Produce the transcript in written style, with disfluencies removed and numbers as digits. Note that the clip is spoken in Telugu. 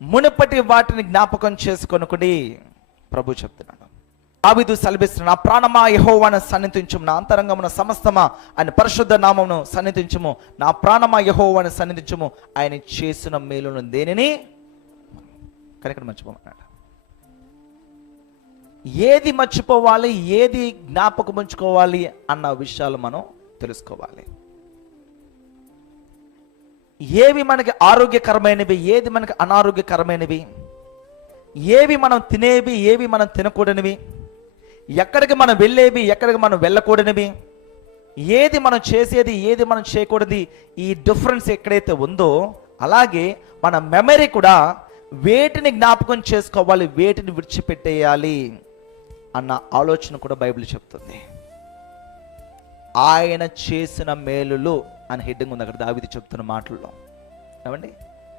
మునుపటి వాటిని జ్ఞాపకం చేసుకొనుకుడి. ప్రభు చెప్తున్నాడు, దావీదు సెలవిస్తున్నాడు, నా ప్రాణమా యెహోవాను సన్నిధించుము, నా అంతరంగమున సమస్తమా ఆయన పరిశుద్ధ నామమును సన్నిధించుము. నా ప్రాణమా యెహోవాను సన్నిధించుము, ఆయన చేసిన మేలును దేనిని కనుక మర్చిపోమన్నాడు. ఏది మర్చిపోవాలి, ఏది జ్ఞాపకం ఉంచుకోవాలి అన్న విషయాలు మనం తెలుసుకోవాలి. ఏవి మనకి ఆరోగ్యకరమైనవి, ఏది మనకి అనారోగ్యకరమైనవి, ఏవి మనం తినేవి, ఏవి మనం తినకూడనివి, ఎక్కడికి మనం వెళ్ళేవి, ఎక్కడికి మనం వెళ్ళకూడనివి, ఏది మనం చేసేది, ఏది మనం చేయకూడదు, ఈ డిఫరెన్స్ ఎక్కడైతే ఉందో అలాగే మన మెమరీ కూడా వేటిని జ్ఞాపకం చేసుకోవాలి, వేటిని విడిచిపెట్టేయాలి అన్న ఆలోచన కూడా బైబిల్ చెప్తుంది. ఆయన చేసిన మేలులు అని హెడ్డింగ్ ఉంది అక్కడ దావీదు చెప్తున్న మాటల్లో. ఏమండి,